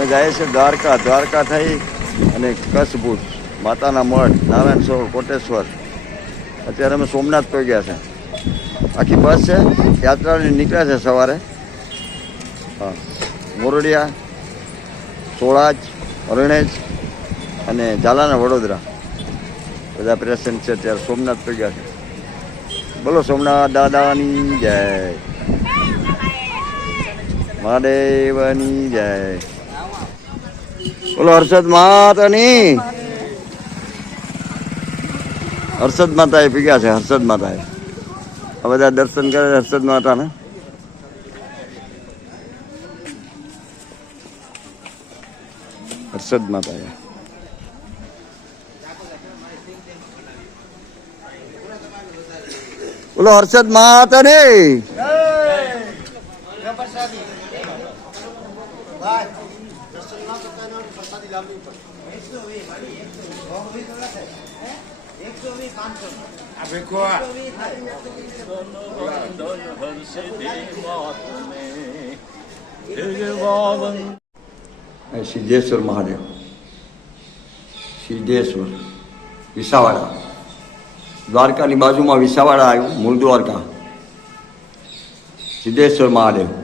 અમે જઈએ છીએ દ્વારકા દ્વારકા થઈ અને કચ્છ માતાના મઠ નારાયણ સરોવર કોટેશ્વર. અત્યારે અમે સોમનાથ પહોંચી ગયા છે. આખી બસ છે યાત્રાની નીકળ્યા છે સવારે. હા, મોરડિયા, સોળાજ, અરણેજ અને ઝાલાના વડોદરા. બધા પેશન્ટ છે ત્યારે સોમનાથ પહોંચ્યા છે. બોલો સોમનાથ દાદાની જય. મહાદેવની જય. બોલો હર્ષદ માતાની હર્ષદ માતા એ પીગ્યા છે હર્ષદ માતા એ આ બધા દર્શન કરે છે હર્ષદ માતાને હર્ષદ માતા એ બોલો હર્ષદ સિદ્ધેશ્વર મહાદેવ. સિદ્ધેશ્વર વિસાવાડા. દ્વારકાની બાજુમાં વિસાવાડા આવ્યું મૂળ દ્વારકા. સિદ્ધેશ્વર મહાદેવ.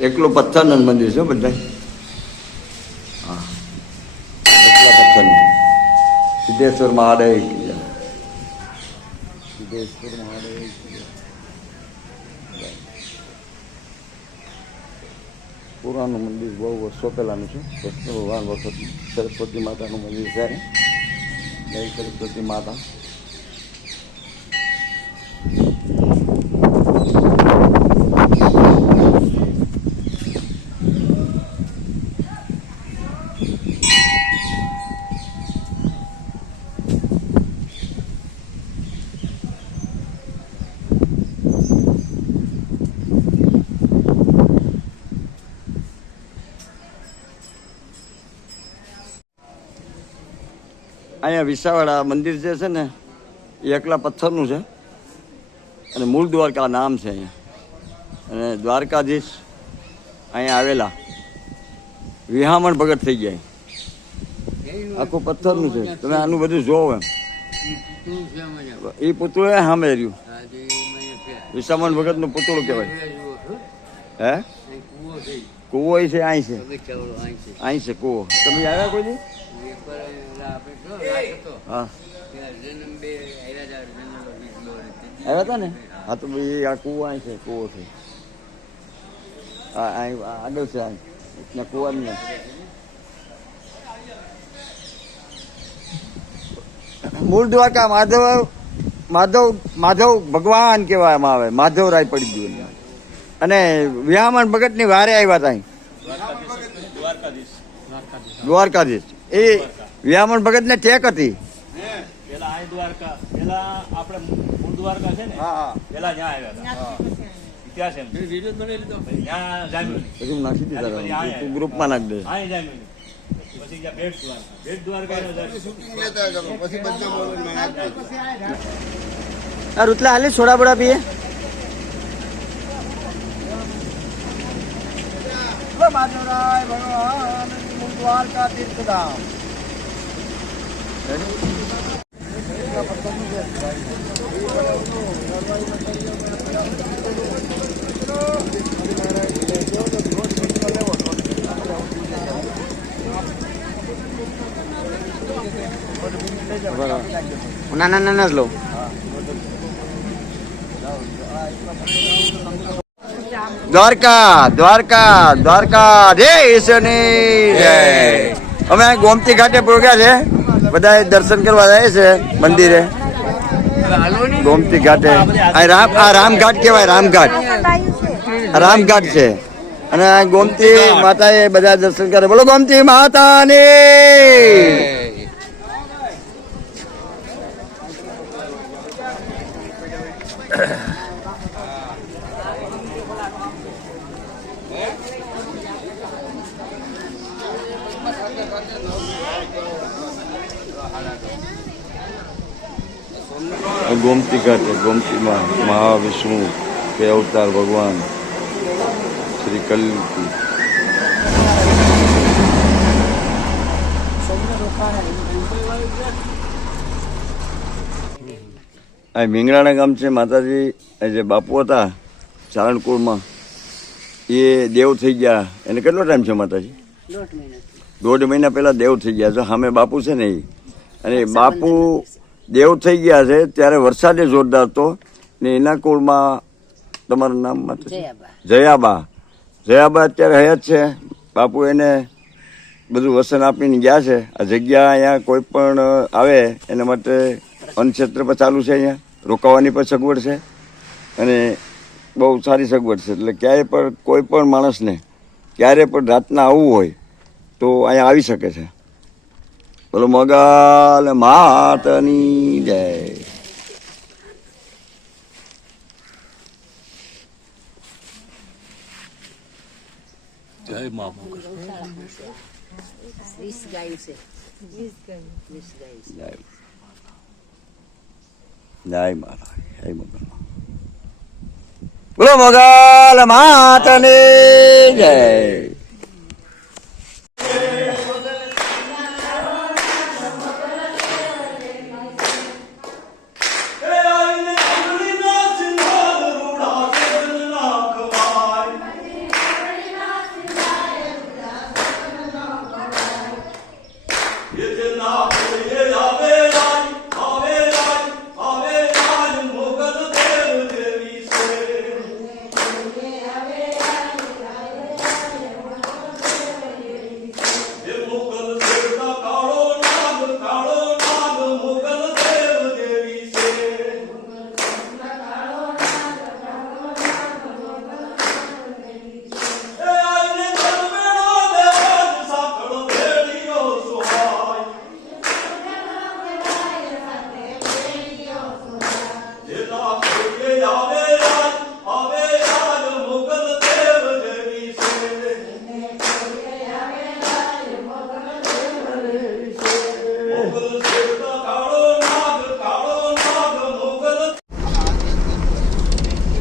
એકલો પથ્થરનું મંદિર છે બધા હા. એકલા પથ્થરનું સિદ્ધેશ્વર મહાદેવ કી જય. સિદ્ધેશ્વર મહાદેવ કી જય. પુરાણું મંદિર બહુ વર્ષો પહેલાંનું છે. કૃષ્ણ ભગવાન વખત સરસ્વતી માતાનું મંદિર છે. જય સરસ્વતી માતા. અહીંયા વિસાવાડા મંદિર જે છે ને એ એકલા પથ્થરનું છે. અને મૂળ દ્વારકા નામ છે અહીંયા. અને દ્વારકાધીશ અહીંયા આવેલા. વિહામણ ભગત થઈ ગયા આખું પથ્થરનું છે. તમે આનું બધું જોવો એમ. એ પુતળું એ સામે રહ્યું. વિસામણ ભગતનું પુતળું કહેવાય. હે? કૂવો છે અહીં છે. અહીં છે. કૂવો. તમે આવ્યા કોઈ આવ્યા હતા ને હા તો ભાઈ આ કુવા છે કુવો છે. આગળ છે ને કૂવા જ મૂળ દ્વારકા માધવ માધવ માધવ ભગવાન કહેવામાં આવે. માધવરાય પડી ગયું. અને વિહામણ ભગતની વારે આવ્યા હતા દ્વારકાધીશ. દ્વારકાધીશ. એ વિહામણ ભગત ને ટેક હતી. પેલા આ દ્વારકા પેલા આપણે મૂળ દ્વારકા છે ને પેલા ત્યાં આવ્યા હતા. ઇતિહાસ એમ. છે. પછી ત્યાં જામ્યું નહીં. પછી હું નાખી દીધા તું ગ્રુપમાં નાખ દે. અહીં જામ્યું. પછી ગયા બેટ દ્વારકા. દ્વારકા. આ રૂતલા હાલે સોડા બોડા પીએ? નાના ના જ લો દ્વારકા દ્વારકા દ્વારકા, જય ઈશ્વરની જય. અમે ગોમતી ઘાટે પહોંચ્યા છે. બધા દર્શન કરવા જાય છે મંદિરે. ગોમતી ઘાટે. આ રામ આ રામઘાટ કહેવાય, રામઘાટ. રામઘાટ છે. અને ગોમતી માતાએ બધા દર્શન કરે બોલો, ગોમતી માતાની! ગોમતી ઘાટે ગોમતીમાં મહાવિષ્ણુ કે અવતાર ભગવાન શ્રી કલ્કી. આ મીંગરાણા ગામ છે માતાજી એ જે બાપુ હતા સારણકુળમાં એ દેવ થઈ ગયા. એને કેટલો ટાઈમ છે માતાજી? દોઢ મહિના. પહેલાં દેવ થઈ ગયા છે. સામે બાપુ છે ને એ. અને બાપુ દેવ થઈ ગયા છે ત્યારે વરસાદે જોરદાર હતો. ને એના કુળમાં તમારું નામ માતાજી જયાબા. જયાબા. અત્યારે હયાત છે. બાપુ એને બધું વસન આપીને ગયા છે. આ જગ્યા અહીંયા કોઈ પણ આવે એના માટે અન્નક્ષેત્ર પણ ચાલુ છે અહીંયા. રોકાવાની પણ સગવડ છે. અને બહુ સારી સગવડ છે. એટલે ક્યારેય પણ કોઈ પણ માણસને ક્યારે પણ રાતના આવવું હોય તો અહીંયા આવી શકે છે. બોલો મગાલ માતની જય. વીસ ગાયું છે. વીસ ગાયું જય જય મહારાજ જય મગલ બોલો મગાલ માતની જય.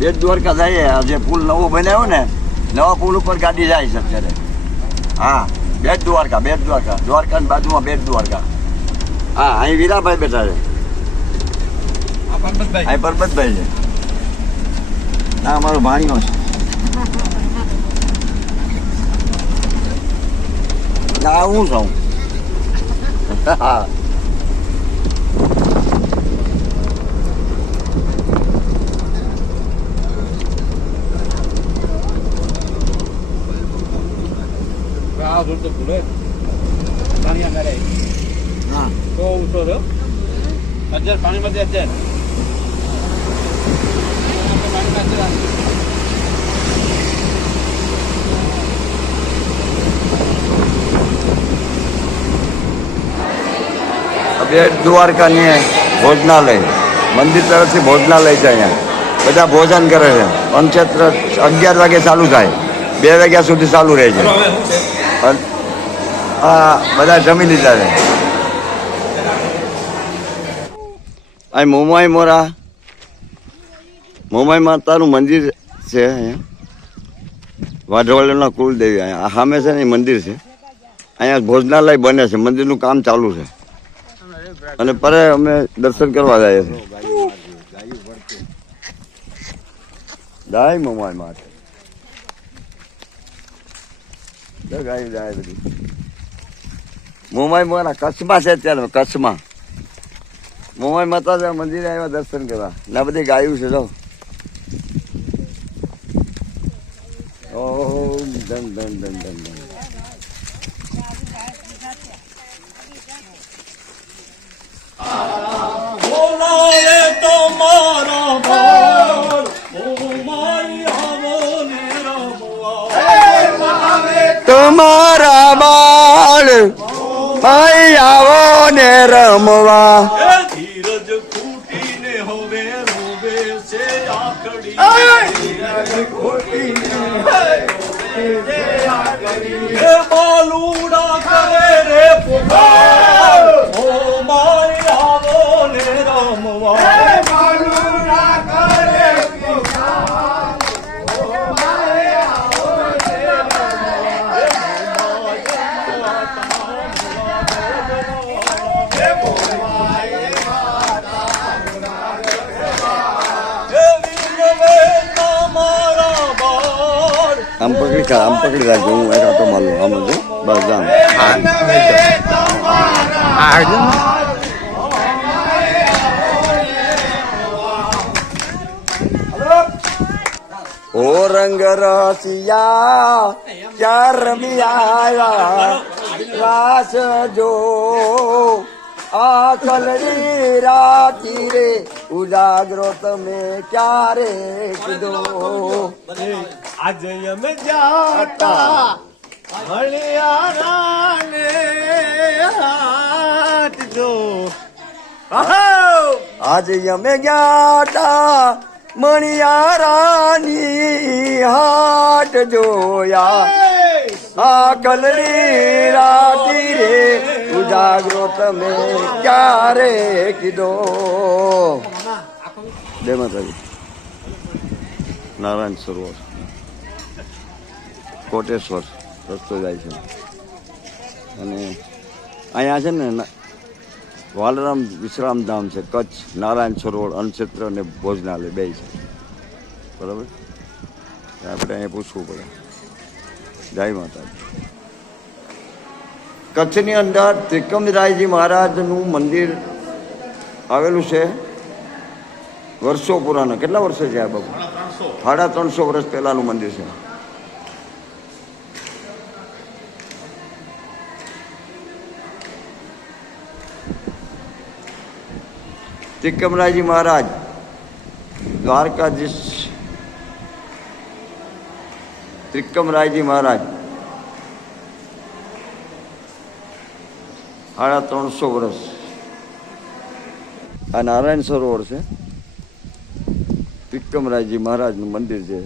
બેટ દ્વારકા જઈએ જે પુલ નવો બનાવ્યો ને નવા પુલ ઉપર ગાડી જાય છે અત્યારે. હા બેટ દ્વારકા બેટ દ્વારકા દ્વારકાની બાજુમાં બેટ દ્વારકા. હા અહીં વીરાભાઈ બેઠા છે. અહીં પરબતભાઈ છે. ના અમારો ભાણીઓ છે. ના હું છું. હા. હા. પાણીમાંથી અત્યારે. બેટ દ્વારકાની ભોજનાલય. મંદિર તરફથી ભોજનાલય છે અહીંયા. બધા ભોજન કરે છે. પંચેત્ર અગિયાર વાગે ચાલુ થાય. બે વાગ્યા સુધી ચાલુ રહે છે? હા બધા જમી લીધા છે. અહીં મોમાઈ મોરા. મોમાઈ માતાનું મંદિર છે અહીંયા. વાઢવાળાના કુલદેવી અહીંયા. આ સામે છે ને મંદિર છે. અહીંયા ભોજનાલય બને છે. મંદિરનું કામ ચાલુ છે. અને પરે અમે દર્શન કરવા જઈએ છીએ. જાય મોમાઈ માટે જો ગાયું મોમાઈ મારા કચ્છમાં છે અત્યારે કચ્છમાં. મોમાઈ માતા મંદિરે આવ્યા દર્શન કરવા. ના બધી ગાયું છે, જો. ઓમ ધન ધન ધન ધન ધન. બોલાવે તો મારા ભાર તમારા બાળ ભાઈ આવો ને રમવા બાલુડા કરે રે પુકાર. ઓ મારી આવો ને રમવા. પકડી ખા આમ પકડી રાખજો, હું એક આટો મારું આમ જો બસ આમ ઓ રંગ રસિયા, ક્યાં રમી આવ્યા રાસ જો. આ કલરી રાતી રે ઉજાગરો તમે ક્યારે કીધો? આજે અમે જાતા હળિયારાને હાથ જો. આજે અમે ગયા મણિયારાની હાટ જોયા. આ કલરી રાતી રે ઉજાગરો તમે ક્યારે કીધો? જય માતાજી. નારાયણ સરોવર. કોટેશ્વર રસ્તો જાય છે. અને અહીંયા છે ને વાલરામ વિશ્રામધામ છે, કચ્છ, નારાયણ સરોવર, અન્નક્ષેત્ર અને ભોજનાલય બે છે. બરાબર? આપણે અહીંયા પૂછવું પડે. જય માતાજી. કચ્છની અંદર ત્રિકમરાયજી મહારાજનું મંદિર આવેલું છે. વર્ષો પુરાણ કેટલા વર્ષે છે આ બાબુ? સાડા ત્રણસો વર્ષ પહેલાનું મંદિર છે. ત્રિકમરાયજી મહારાજ, દ્વારકાધીશ. ત્રિકમરાયજી મહારાજ સાડા ત્રણસો વર્ષ. આ નારાયણ સરોવર છે. વિક્રમરાયજી મહારાજનું મંદિર છે.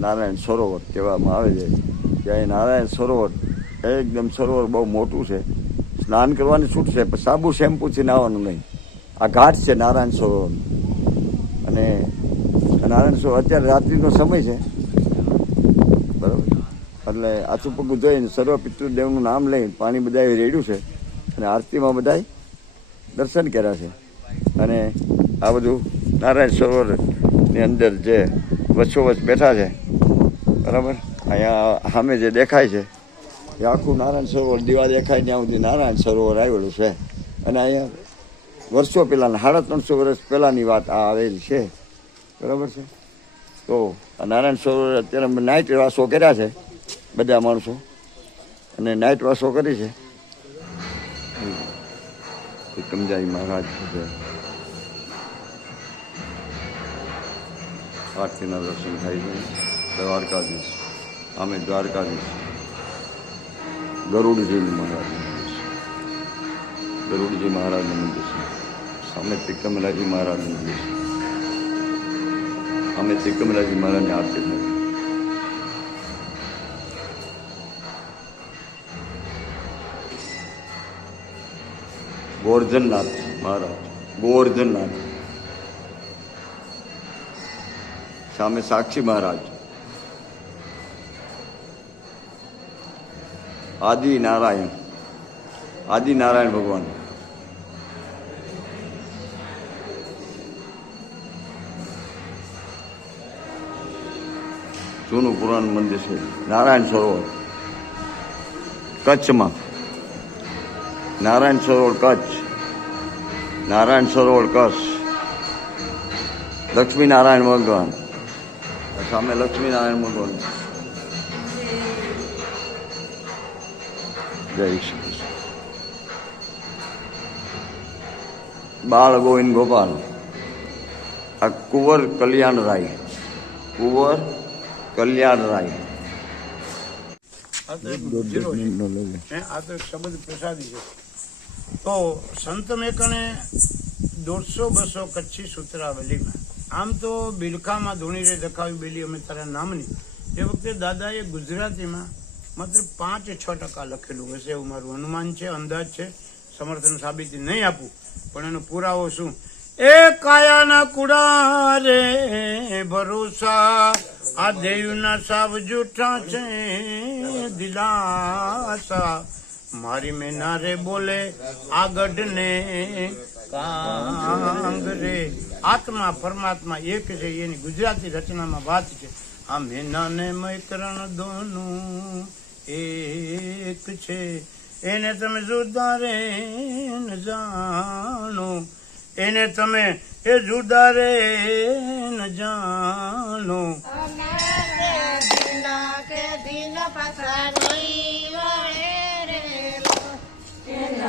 નારાયણ સરોવર કહેવામાં આવે છે. ત્યાં નારાયણ સરોવર એકદમ સરોવર બહુ મોટું છે. સ્નાન કરવાની છૂટ છે, પણ સાબુ શેમ્પૂથી નાવાનું નહીં. આ ઘાટ છે નારાયણ સરોવર. અને નારાયણ સરોવર અત્યારે રાત્રિનો સમય છે. બરાબર. એટલે આછું પગું જોઈને સર્વ પિતૃદેવનું નામ લઈ પાણી બધાએ રેડ્યું છે. અને આરતીમાં બધાએ દર્શન કર્યા છે. અને આ બધું નારાયણ સરોવરની અંદર જે વચ્ચોવચ બેઠા છે. બરાબર? અહીંયા સામે જે દેખાય છે, એ આખું નારાયણ સરોવર દીવા દેખાય ત્યાં સુધી નારાયણ સરોવર આવેલું છે. અને અહીંયા વર્ષો પહેલાં સાડા ત્રણસો વર્ષ પહેલાંની વાત આ આવેલી છે. બરાબર છે? તો આ નારાયણ સરોવર અત્યારે નાઇટ વાસો કર્યા છે, બધા માણસો. અને નાઇટ વાસો કરી છે. કમજાઈ મહારાજ છે આરતીના દર્શન થાય છે દ્વારકાધીશ અમે દ્વારકાધીશ ગરુડજી મહારાજ ગરુડજી મહારાજનું મંદિર છે સામે ત્રિકમરાજી મહારાજનું મંદિર છે અમે ત્રિકમરાજી મહારાજની આરતી થાય ગોરધનનાથ મહારાજ, ગોવર્ધનનાથ. સામે સાક્ષી મહારાજ. આદિ નારાયણ આદિ નારાયણ ભગવાન. જૂનું પુરાણ મંદિર છે. નારાયણ સરોવર. કચ્છમાં. નારાયણ સરોવર કચ્છ. નારાયણ સરોવર કચ્છ. લક્ષ્મી નારાયણ ભગવાન સામે લક્ષ્મી નારાયણ ભગવાન જય શ્રી કૃષ્ણ. બાળ ગોવિંદ ગોપાલ. આ કુંવર કલ્યાણ રાય. કુંવર કલ્યાણ રાય. આ તો પ્રસાદી છે. તો સંત મેકણે દોઢસો, બસો કચ્છી સુતરાવલીમાં આમ તો બિલખામાં ધૂણીરે દખાવી બેલી અમે તારા નામની. એ વખતે દાદાએ ગુજરાતીમાં માત્ર પાંચ છ ટકા લખેલું હશે એવું મારું અનુમાન છે, અંદાજ છે. સમર્થન સાબિતી નહીં આપું. પણ એનો પુરાવો શું? એ કાયાના કુડા રે, ભરોસા, આ દેવના સાવ જૂઠા છે, દિલાસા. મારી મેના રે બોલે આગઢ ને કાંગ આત્મા, પરમાત્મા એક છે, એની ગુજરાતી રચનામાં વાત છે. આ મેના ને મૈત્રણ દોનું એક છે, એને તમે જુદા રે જાણો. એને તમે એ જુદા રે ન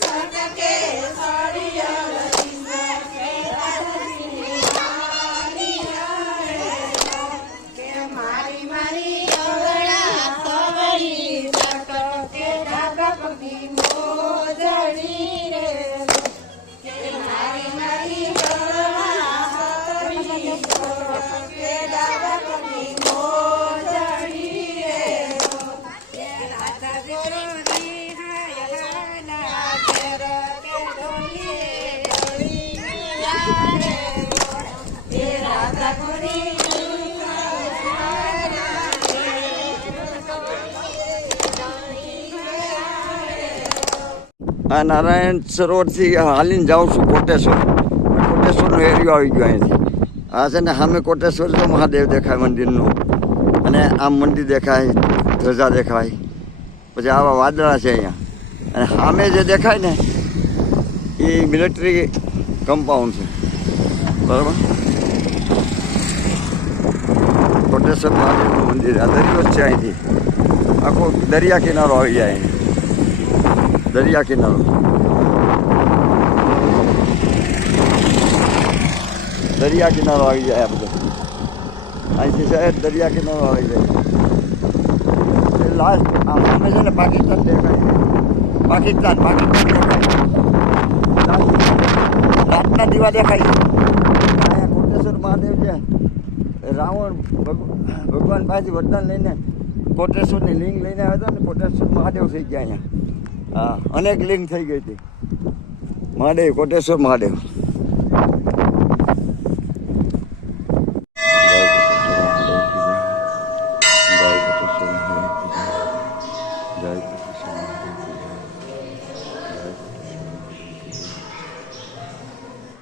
ಸೊಟಕೆ ಸೊಡ નારાયણ સરોવરથી હાલીને જાઉં છું કોટેશ્વર. કોટેશ્વરનો એરિયો આવી ગયો અહીંથી. આ છે ને સામે કોટેશ્વર તો મહાદેવ દેખાય મંદિરનું. અને આમ મંદિર દેખાય, ધ્વજા દેખાય. પછી આવા વાદળા છે અહીંયા. અને સામે જે દેખાય ને, એ મિલિટરી કમ્પાઉન્ડ છે. બરાબર? કોટેશ્વર મહાદેવનું મંદિર. આ દરિયો છે અહીંથી. આખો દરિયા કિનારો આવી જાય. દરિયા કિનારો. દરિયા કિનારો આવી જાય આ બધો. અહીંથી શહેર દરિયા કિનારો આવી જાય. લાસ્ટ સામે છે ને પાકિસ્તાન દેખાય. પાકિસ્તાન પાકિસ્તાન રાતના દીવા દેખાય. અહીંયા કોટેશ્વર મહાદેવ છે. રાવણ ભગ- ભગવાન પાસેથી વરદાન લઈને કોટેશ્વરની લિંગ લઈને આવ્યો હતો ને કોટેશ્વર મહાદેવ થઈ ગયા અહીંયા. હા અનેક લિંક થઈ ગઈ હતી. મહાદેવ કોટેશ્વર મહાદેવ.